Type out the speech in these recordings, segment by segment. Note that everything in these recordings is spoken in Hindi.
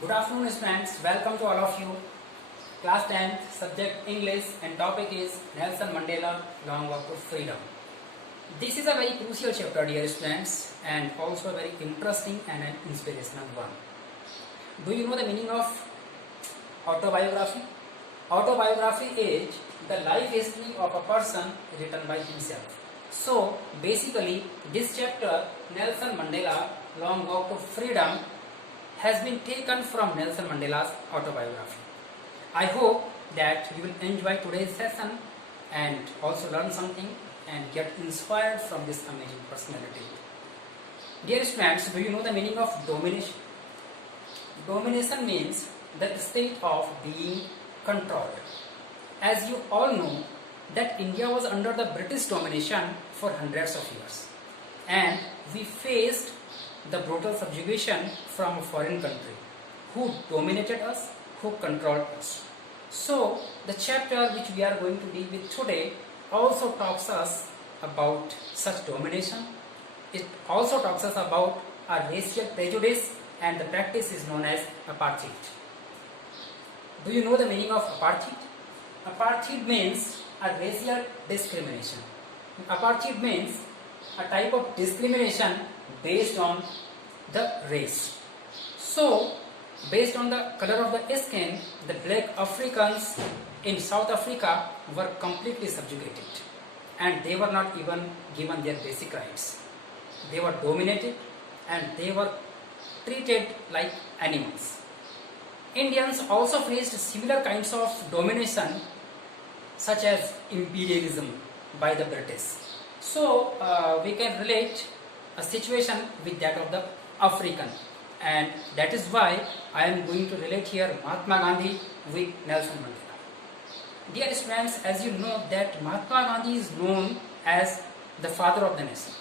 Good afternoon students, welcome to all of you. Class 10th, subject English and topic is Nelson Mandela Long Walk to Freedom. This is a very crucial chapter dear students and also a very interesting and an inspirational one. Do you know the meaning of autobiography? Autobiography is the life history of a person written by himself. So basically this chapter Nelson Mandela Long Walk to Freedom has been taken from Nelson Mandela's autobiography. I hope that you will enjoy today's session and also learn something and get inspired from this amazing personality. Dear students, do you know the meaning of domination? Domination means the state of being controlled. As you all know that India was under the British domination for hundreds of years and we faced the brutal subjugation from a foreign country who dominated us, who controlled us. So the chapter which we are going to deal with today also talks us about such domination. It also talks us about a racial prejudice and the practice is known as apartheid. Do you know the meaning of apartheid? Apartheid means a racial discrimination. Apartheid means a type of discrimination based on the race. So, based on the color of the skin, the black Africans in South Africa were completely subjugated and they were not even given their basic rights. They were dominated and they were treated like animals. Indians also faced similar kinds of domination such as imperialism by the British. So we can relate a situation with that of the African, and that is why I am going to relate here Mahatma Gandhi with Nelson Mandela. Dear friends, as you know that Mahatma Gandhi is known as the father of the nation.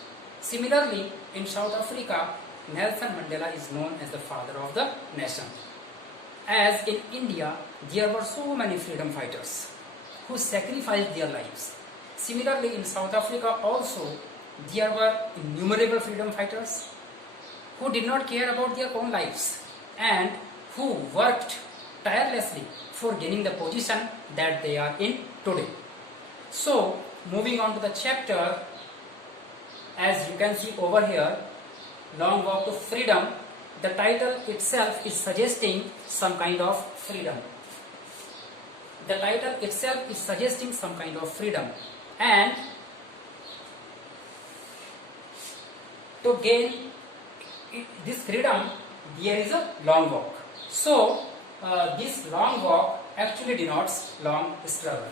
Similarly, in South Africa, Nelson Mandela is known as the father of the nation. As in India, there were so many freedom fighters who sacrificed their lives. Similarly, in South Africa also, there were innumerable freedom fighters who did not care about their own lives and who worked tirelessly for gaining the position that they are in today. So, moving on to the chapter, as you can see over here, Long Walk to Freedom, the title itself is suggesting some kind of freedom. The title itself is suggesting some kind of freedom, and to gain this freedom there is a long walk. So this long walk actually denotes long struggle.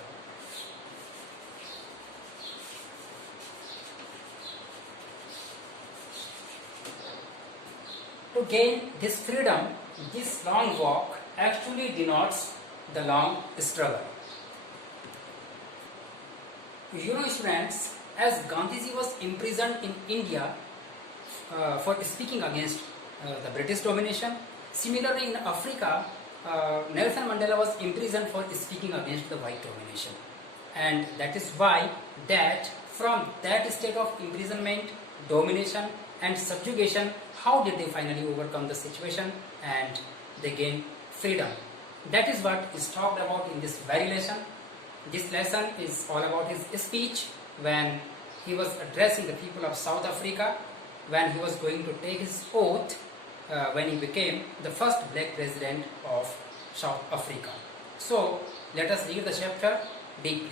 To gain this freedom, this long walk actually denotes the long struggle. You know students, as Gandhiji was imprisoned in India for speaking against the British domination, similarly in Africa, Nelson Mandela was imprisoned for speaking against the white domination. And that is why that from that state of imprisonment, domination and subjugation, how did they finally overcome the situation and they gain freedom? That is what is talked about in this very lesson. This lesson is all about his speech when he was addressing the people of South Africa, when he was going to take his oath when he became the first black president of South Africa. So let us read the chapter deeply.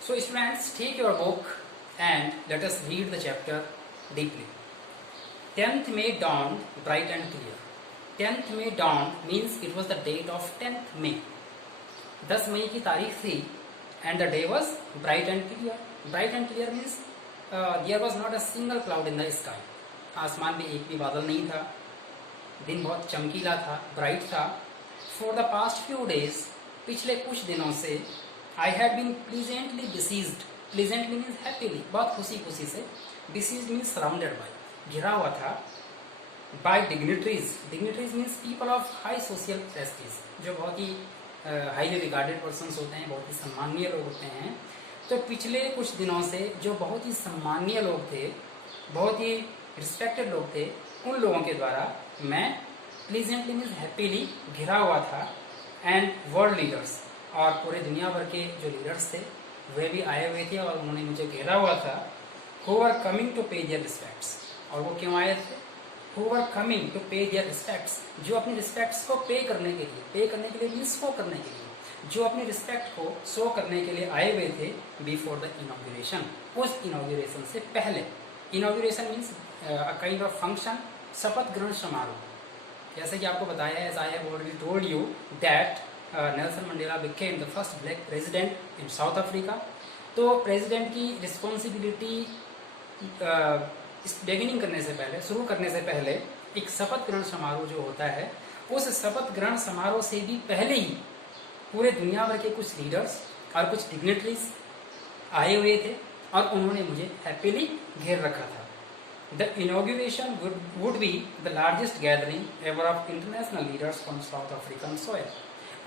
So students, take your book and let us read the chapter deeply. 10th May dawned bright and clear. 10th May dawn means it was the date of 10th May. 10 मई की तारीख थी and the day was bright and clear. Bright and clear means there was not a single cloud in the sky. आसमान में एक भी बादल नहीं था. दिन बहुत चमकीला था, bright था. For the past few days, पिछले कुछ दिनों से I had been pleasantly besieged. Pleasantly means happily, बहुत खुशी खुशी से. Besieged means surrounded by, घिरा हुआ था. By dignitaries. Dignitaries means people of high social prestige, जो बहुत ही हाईली रिगार्डेड पर्सन्स होते हैं, बहुत ही सम्माननीय लोग होते हैं. तो पिछले कुछ दिनों से जो बहुत ही सम्माननीय लोग थे, बहुत ही रिस्पेक्टेड लोग थे, उन लोगों के द्वारा मैं प्लीजेंटली मीन्स हैप्पीली घिरा हुआ था, एंड वर्ल्ड लीडर्स, और पूरे दुनिया भर के जो लीडर्स थे वे भी आए हुए थे और उन्होंने मुझे घेरा हुआ था। हु आर कमिंग टू पे देयर रिस्पेक्ट्स, और वो क्यों आए थे? हु आर कमिंग टू पे देयर रिस्पेक्ट्स, जो अपनी रिस्पेक्ट्स को पे करने के लिए मीन्स शो करने के लिए, जो अपनी रिस्पेक्ट को शो करने के लिए आए हुए थे बिफोर द इनॉग्रेशन, उस इनॉग्रेशन से पहले। Inauguration means a kind of function, शपथ ग्रहण समारोह। जैसे कि आपको बताया है, as I have already told you that Nelson Mandela became the first black president in South Africa. तो प्रेसिडेंट की रिस्पॉन्सिबिलिटी बिगिनिंग करने से पहले, शुरू करने से पहले एक शपथ ग्रहण समारोह जो होता है, उस शपथ ग्रहण समारोह से भी पहले ही पूरे दुनिया भर के कुछ लीडर्स और कुछ डिग्नेटरीज आए हुए थे और उन्होंने मुझे हैप्पीली घेर रखा था। The inauguration would be the largest gathering ever of international leaders on South African soil.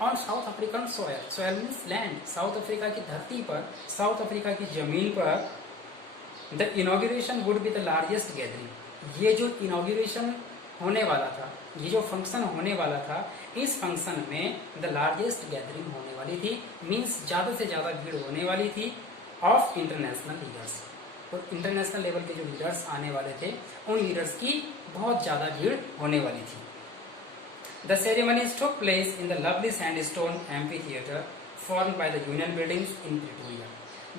On South African soil, soil means land. South Africa की धरती पर, South Africa की जमीन पर, the inauguration would be the largest gathering. ये जो inauguration होने वाला था, ये जो फंक्शन होने वाला था, इस फंक्शन में the largest gathering होने वाली थी, मीन्स ज़्यादा से ज़्यादा भीड़ होने वाली थी ऑफ इंटरनेशनल लीडर्स। तो इंटरनेशनल लेवल के जो लीडर्स आने वाले थे, उन लीडर्स की बहुत ज़्यादा भीड़ होने वाली थी। The ceremonies took place in the lovely sandstone amphitheatre formed by the union buildings in Pretoria.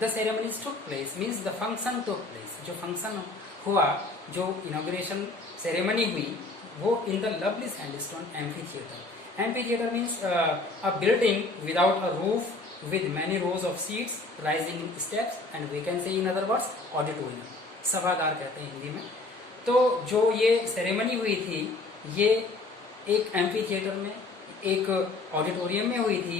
The ceremonies took place means the function took place, जो फंक्शन हुआ, जो इनॉग्रेशन सेरेमनी हुई, वो in the lovely sandstone amphitheatre. Amphitheatre means a building without a roof with many rows of seats rising in steps, and we can say in other words auditorium, सभागार कहते हैं हिंदी में। तो जो ये सेरेमनी हुई थी, ये एक एम्फी थिएटर में, एक ऑडिटोरियम में हुई थी,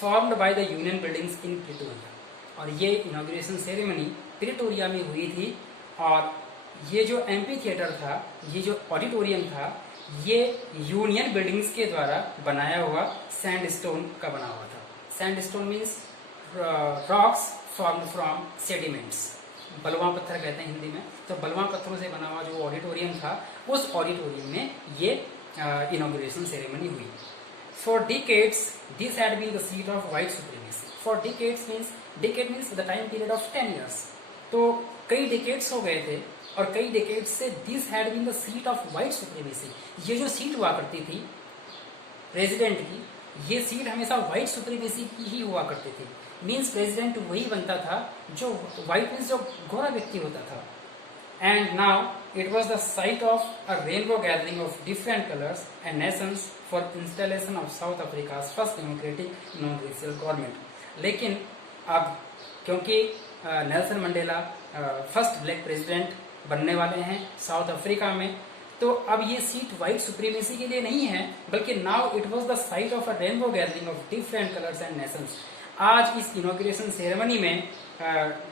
formed by the union buildings in Pretoria. और ये इनॉग्रेशन सेरेमनी प्रिटोरिया में हुई थी, और ये जो एम्फी थिएटर था, ये जो ऑडिटोरियम था, ये यूनियन बिल्डिंग्स के द्वारा बनाया हुआ सैंडस्टोन का बना हुआ था। Sandstone means rocks formed from sediments, बलुआ पत्थर कहते हैं हिंदी में। तो बलुआ पत्थरों से बना हुआ जो ऑडिटोरियम था, उस ऑडिटोरियम में ये इनॉग्रेशन सेरेमनी हुई। For decades this had been the seat of white supremacy. For decades means the time period of 10 years। तो कई डिकेड्स हो गए थे, और कई डिकेड्स से this had been the seat of white supremacy. ये जो सीट हुआ करती थी प्रेसिडेंट की, ये सीट हमेशा व्हाइट सुप्रीमेसी की ही हुआ करती थी। मीन्स प्रेसिडेंट वही बनता था जो व्हाइट मीन्स जो गोरा व्यक्ति होता था। And now it was the site of a rainbow gathering of different colours and Nations for installation of south Africa first democratic non racial government. लेकिन अब क्योंकि Nelson Mandela first black president बनने वाले हैं साउथ अफ्रीका में, तो अब ये सीट व्हाइट सुप्रीमेसी के लिए नहीं है, बल्कि now it was the site of a rainbow gathering of different colours and Nations. आज इस इनॉग्रेशन सेरेमनी में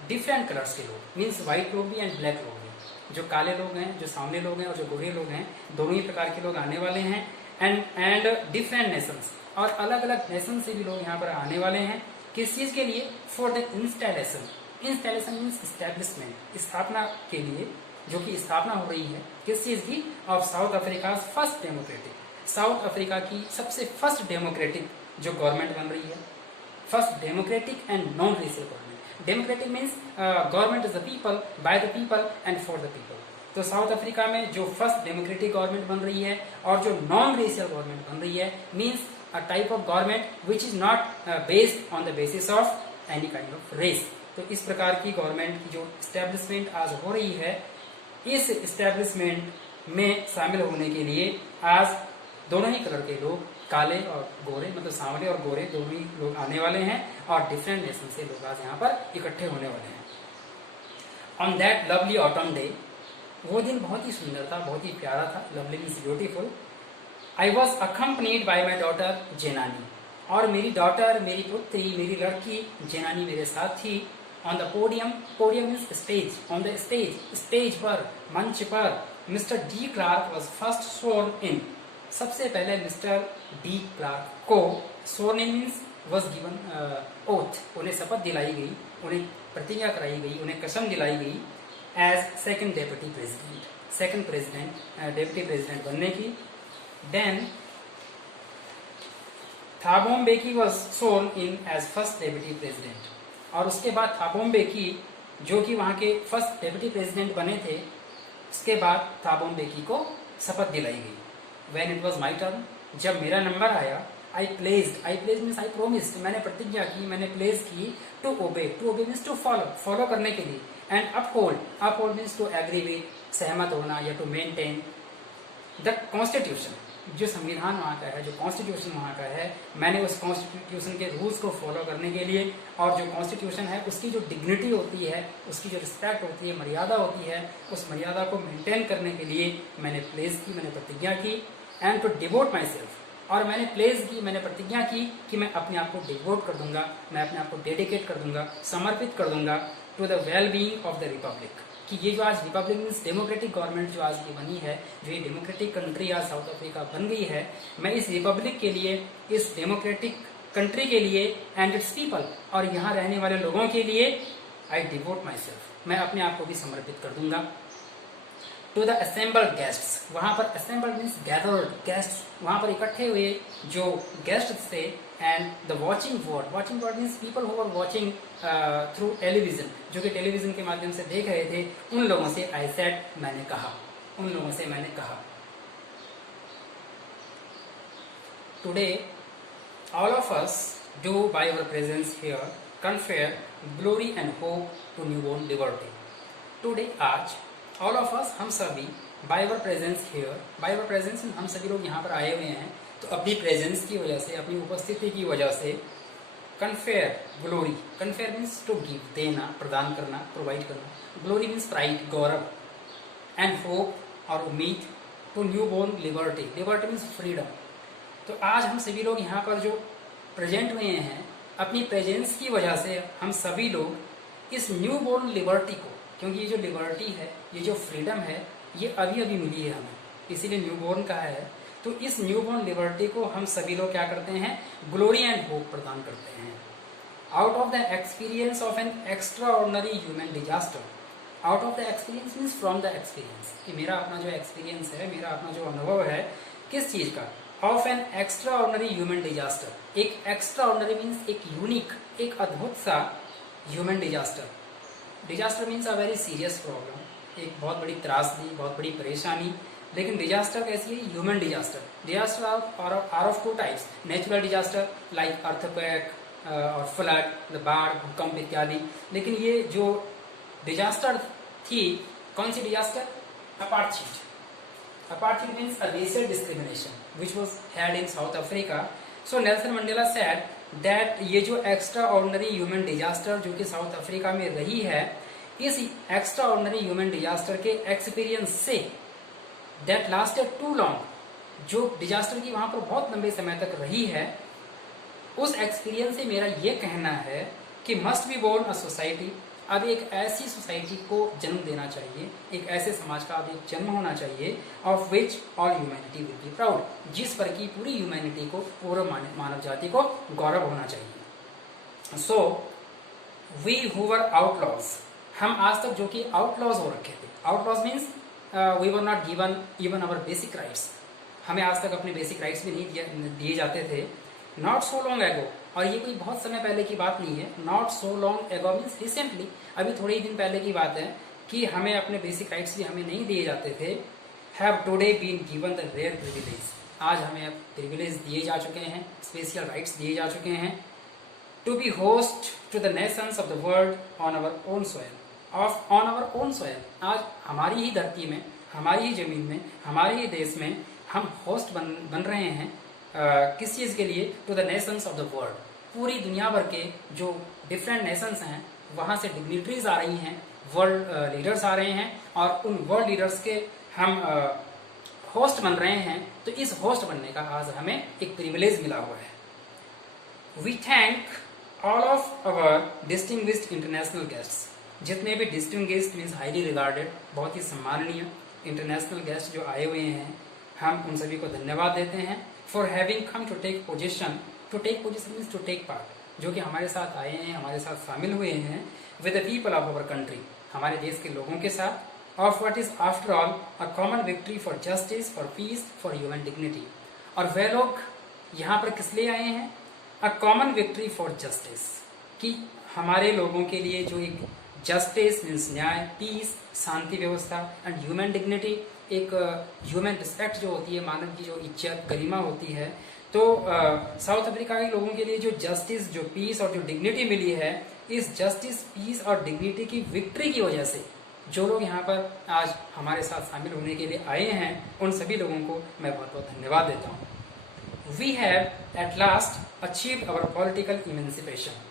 डिफरेंट कलर्स के लोग, मीन्स व्हाइट लोग भी एंड ब्लैक लोग भी, जो काले लोग हैं, जो सामने लोग हैं और जो गोरे लोग हैं, दोनों ही प्रकार के लोग आने वाले हैं। एंड डिफरेंट नेशंस, और अलग अलग नेशन से भी लोग यहाँ पर आने वाले हैं। किस चीज़ के लिए? For the installation. Installation means establishment, स्थापना के लिए, जो कि स्थापना हो रही है किस चीज की? Of south Africa first democratic, south Africa की सबसे फर्स्ट डेमोक्रेटिक जो गवर्नमेंट बन रही है, first democratic and non racial government. Democratic means government is the people, by the people and for the people. तो साउथ अफ्रीका में जो फर्स्ट डेमोक्रेटिक गवर्नमेंट बन रही है और जो नॉन रेशियल गवर्नमेंट बन रही है, means a type of government which is not based on the basis of any kind of race. तो इस प्रकार की गवर्नमेंट की जो स्टैब्लिशमेंट आज हो रही है, इस इस्टेब्लिशमेंट में शामिल होने के लिए आज दोनों ही कलर के लोग, काले और गोरे, मतलब सांवले और गोरे दोनों ही लोग आने वाले हैं, और डिफरेंट नेशन से लोग आज यहाँ पर इकट्ठे होने वाले हैं। On that lovely autumn day, वो दिन बहुत ही सुंदर था, बहुत ही प्यारा था। Lovely means beautiful. I was accompanied by my daughter Janani, और मेरी डॉटर, मेरी पुत्री, मेरी लड़की जेनानी मेरे साथ थी। On the podium, podium means stage, on the stage, stage पर, मंच पर, mister de Klerk was first sworn in. सबसे पहले मिस्टर डी क्लार्क को sworn in means was given oath, उन्हें शपथ दिलाई गई, उन्हें प्रतिज्ञा कराई गई, उन्हें कसम दिलाई गई as second deputy president. Second president deputy president बनने की। Then Thabo Mbeki was sworn in as first deputy president, और उसके बाद थाबो म्बेकी जो कि वहाँ के फर्स्ट डेप्यूटी प्रेसिडेंट बने थे, उसके बाद थाबो म्बेकी को शपथ दिलाई गई। When it was my turn, जब मेरा नंबर आया, आई प्लेज मीन्स आई प्रोमिस्ड, मैंने प्रतिज्ञा की, मैंने प्लेज की to obey means to follow करने के लिए, and uphold means to agree with, सहमत होना या टू मेंटेन द कॉन्स्टिट्यूशन, जो संविधान वहाँ का है, जो कॉन्स्टिट्यूशन वहाँ का है, मैंने उस कॉन्स्टिट्यूशन के रूल्स को फॉलो करने के लिए, और जो कॉन्स्टिट्यूशन है उसकी जो डिग्निटी होती है, उसकी जो रिस्पेक्ट होती है, मर्यादा होती है, उस मर्यादा को मेंटेन करने के लिए मैंने प्लेज की, मैंने प्रतिज्ञा की, and to devote myself, और मैंने प्लेज की, मैंने प्रतिज्ञा की कि मैं अपने आप को डिवोट कर दूंगा, मैं अपने आप को डेडिकेट कर दूंगा, समर्पित कर दूंगा to the well being of the republic, कि ये जो आज रिपब्लिक मीन्स डेमोक्रेटिक गवर्नमेंट जो आज की बनी है, जो ये डेमोक्रेटिक कंट्री आज साउथ अफ्रीका बन गई है, मैं इस रिपब्लिक के लिए, इस डेमोक्रेटिक कंट्री के लिए एंड इट्स पीपल, और यहाँ रहने वाले लोगों के लिए, आई डिवोट माई सेल्फ, मैं अपने आप को भी समर्पित कर दूंगा। टू द असेंबल्ड गेस्ट्स, वहाँ पर असेंबल्ड मीन्स गैदर्ड गेस्ट्स, वहाँ पर इकट्ठे हुए जो गेस्ट थे, and the watching word means people who are watching through television, जो कि टेलीविजन के माध्यम से देख रहे थे, उन लोगों से आई सेड, मैंने कहा, उन लोगों से मैंने कहा। Today all of us do by our presence here confer glory and hope to newborn liberty. Today आज ऑल ऑफ अस, हम सभी, by our presence here, by our presence हम सभी लोग यहाँ पर आए हुए हैं, तो अपनी प्रेजेंस की वजह से, अपनी उपस्थिति की वजह से, confer glory, confer means to give, देना, प्रदान करना, प्रोवाइड करना, ग्लोरी मीन्स प्राइड, गौरव, एंड होप, और उम्मीद, to new born liberty, liberty means freedom. तो आज हम सभी लोग यहाँ पर जो प्रेजेंट हुए हैं, अपनी प्रेजेंस की वजह से हम सभी लोग इस न्यू बोर्न लिबर्टी को, क्योंकि ये जो लिबर्टी है, ये जो फ्रीडम है, ये अभी अभी मिली है हमें, इसीलिए न्यू बोर्न कहा है, तो इस न्यू बोर्न लिबर्टी को हम सभी लोग क्या करते हैं, ग्लोरी एंड होप प्रदान करते हैं। Out of the experience of an extra ordinary human disaster, out of the experience means from the experience, कि मेरा अपना जो एक्सपीरियंस है, मेरा अपना जो अनुभव है, किस चीज का, of an extra ordinary human disaster, एक एक्स्ट्रा ऑर्डिनरी मीन्स एक यूनिक, एक अद्भुत सा human disaster. Disaster means a very serious problem, एक बहुत बड़ी त्रासदी, बहुत बड़ी परेशानी। लेकिन डिजास्टर कैसी है, human disaster. Disaster are of two types, natural disaster like earthquake और फ्लड, बाढ़, भूकंप इत्यादि। लेकिन ये जो डिजास्टर थी, कौन सी disaster, apartheid. Apartheid means a racial discrimination which was had in South Africa. So Nelson Mandela said that ये जो एक्स्ट्रा ऑर्डिनरी ह्यूमन डिजास्टर जो कि साउथ अफ्रीका में रही है, इस एक्स्ट्रा ऑर्डिनरी ह्यूमन डिजास्टर के एक्सपीरियंस से, दैट लास्टेड टू लॉन्ग, जो डिजास्टर की वहां पर बहुत लंबे समय तक रही है, उस एक्सपीरियंस से मेरा ये कहना है कि must be born a society, अब एक ऐसी सोसाइटी को जन्म देना चाहिए, एक ऐसे समाज का अब एक जन्म होना चाहिए, of which all humanity will be proud, जिस पर की पूरी ह्यूमैनिटी को, पूरा मानव जाति को गौरव होना चाहिए। So we who were outlaws, हम आज तक जो कि आउटलॉज हो रखे थे, outlaws means we were not given even our basic rights, हमें आज तक अपने बेसिक राइट्स भी नहीं दिए जाते थे। नॉट सो लॉन्ग एगो, और ये कोई बहुत समय पहले की बात नहीं है, not so long ago means recently, अभी थोड़े ही दिन पहले की बात है कि हमें अपने बेसिक राइट्स भी हमें नहीं दिए जाते थे। Have today been given the rare privilege, आज हमें अब प्रिविलेज दिए जा चुके हैं, स्पेशल राइट्स दिए जा चुके हैं। To be host to the nations of the world on our own soil, on our own soil, आज हमारी ही धरती में, हमारी ही जमीन में, हमारे ही देश में हम होस्ट बन रहे हैं। किस चीज़ के लिए, to the nations of the world, पूरी दुनिया भर के जो डिफरेंट नेशंस हैं वहाँ से डिग्निटरीज आ रही हैं, वर्ल्ड लीडर्स आ रहे हैं, और उन वर्ल्ड लीडर्स के हम होस्ट बन रहे हैं। तो इस होस्ट बनने का आज हमें एक प्रिविलेज मिला हुआ है। We thank all of our distinguished international guests, जितने भी डिस्टिंग्विश्ड मीन्स हाईली रिगार्डेड, बहुत ही सम्माननीय इंटरनेशनल गेस्ट जो आए हुए हैं, हम उन सभी को धन्यवाद देते हैं। For having come to take position, to take position means to take part, जो कि हमारे साथ आए हैं, हमारे साथ शामिल हुए हैं, with the people of our country, हमारे देश के लोगों के साथ, of what is after all a common victory for justice, for peace, for human dignity. और वे लोग यहाँ पर किस लिए आए हैं? A common victory for justice, कि हमारे लोगों के लिए जो एक जस्टिस मीन्स न्याय, पीस शांति व्यवस्था, एंड ह्यूमन डिग्निटी एक ह्यूमन रिस्पेक्ट जो होती है, मानव की जो इज्जत गरिमा होती है, तो साउथ अफ्रीका के लोगों के लिए जो जस्टिस, जो पीस और जो डिग्निटी मिली है, इस जस्टिस, पीस और डिग्निटी की विक्ट्री की वजह से जो लोग यहाँ पर आज हमारे साथ शामिल होने के लिए आए हैं, उन सभी लोगों को मैं बहुत बहुत धन्यवाद देता हूँ। We have at last achieved our political emancipation.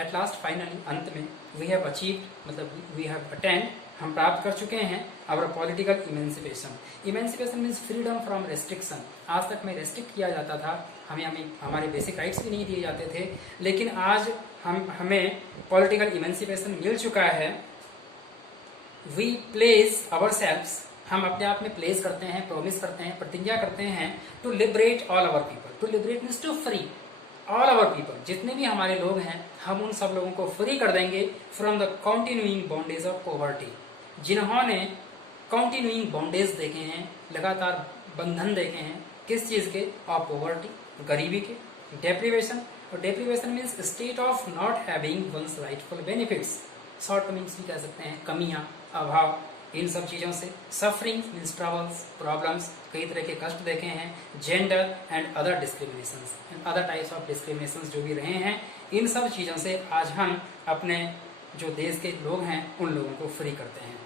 At last finally, अंत में, वी हैव अचीव्ड मतलब वी हैव अटेंड, हम प्राप्त कर चुके हैं our political emancipation. Emancipation means freedom from restriction. आज तक में रेस्ट्रिक्ट किया जाता था, हमें हमारे बेसिक राइट्स भी नहीं दिए जाते थे, लेकिन आज हमें पॉलिटिकल इमेंसिपेशन मिल चुका है। वी प्लेस आवर सेल्व्स, हम अपने आप में प्लेस करते हैं, प्रोमिस करते हैं, प्रतिज्ञा करते हैं to liberate all our people. To liberate means to free all our people, जितने भी हमारे लोग हैं हम उन सब लोगों को फ्री कर देंगे from the continuing bondage of poverty. जिन्होंने कंटिन्यूइंग बॉन्डेज देखे हैं, लगातार बंधन देखे हैं, किस चीज के? ऑफ पॉवर्टी, गरीबी के। डेप्रीवेशन, और deprivation means state of not having one's rightful benefits. Short means भी कह सकते हैं कमियां, अभाव, इन सब चीज़ों से। सफरिंग मीन्स ट्रबल्स, प्रॉब्लम्स, कई तरह के कष्ट देखे हैं। Gender and other discriminations and other types of discriminations जो भी रहे हैं, इन सब चीज़ों से आज हम अपने जो देश के लोग हैं उन लोगों को फ्री करते हैं।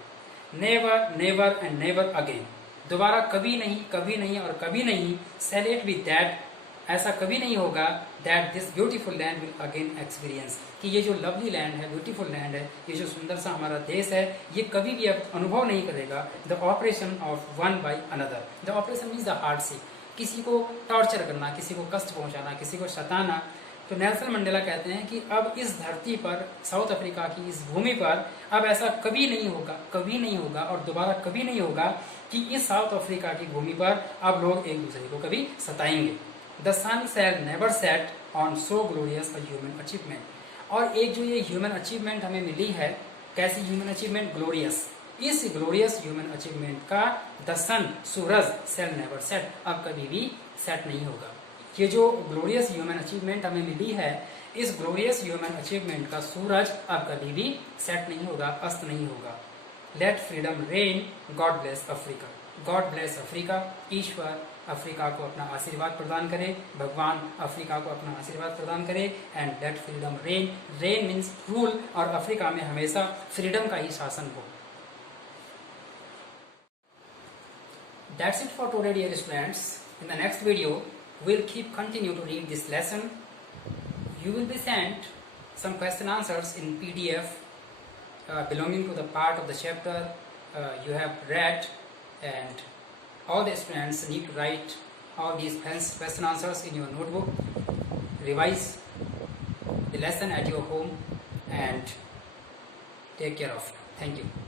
Never, never and never again, दोबारा कभी नहीं और कभी नहीं। शैल इट बी दैट, ऐसा कभी नहीं होगा। That this beautiful land will again experience, कि ये जो लवली लैंड है, ब्यूटीफुल लैंड है, ये जो सुंदर सा हमारा देश है, ये कभी भी अब अनुभव नहीं करेगा the operation of one by another. The operation means the hardship, किसी को टॉर्चर करना, किसी को कष्ट पहुंचाना, किसी को सताना। तो नेल्सन मंडेला कहते हैं कि अब इस धरती पर, साउथ अफ्रीका की इस भूमि पर, अब ऐसा कभी नहीं होगा और दोबारा कभी नहीं होगा कि इस साउथ अफ्रीका की भूमि पर अब लोग एक दूसरे को कभी सताएंगे। The sun shall never set on so glorious a human achievement. और एक जो ये ह्यूमन अचीवमेंट हमें मिली है, कैसी ह्यूमन अचीवमेंट? ग्लोरियस। इस ग्लोरियस ह्यूमन अचीवमेंट का द सन, सूरज, शैल नेवर सेट, अब कभी भी सेट नहीं होगा। ये जो ग्लोरियस ह्यूमन अचीवमेंट हमें मिली है, इस ग्लोरियस ह्यूमन अचीवमेंट का सूरज अब कभी भी सेट नहीं होगा, अस्त नहीं होगा। Let freedom reign, God bless Africa. God bless Africa, ईश्वर अफ्रीका को अपना आशीर्वाद प्रदान करे, भगवान अफ्रीका को अपना आशीर्वाद प्रदान करे। And let freedom rain, rain means rule, और अफ्रीका में हमेशा फ्रीडम का ही शासन हो। That's it for today, dear students. In the next video, we'll continue to read this lesson. You will be sent some question answers in PDF belonging to the part of the chapter you have read, and all the students need to write all these question answers in your notebook, revise the lesson at your home, and take care of it. Thank you.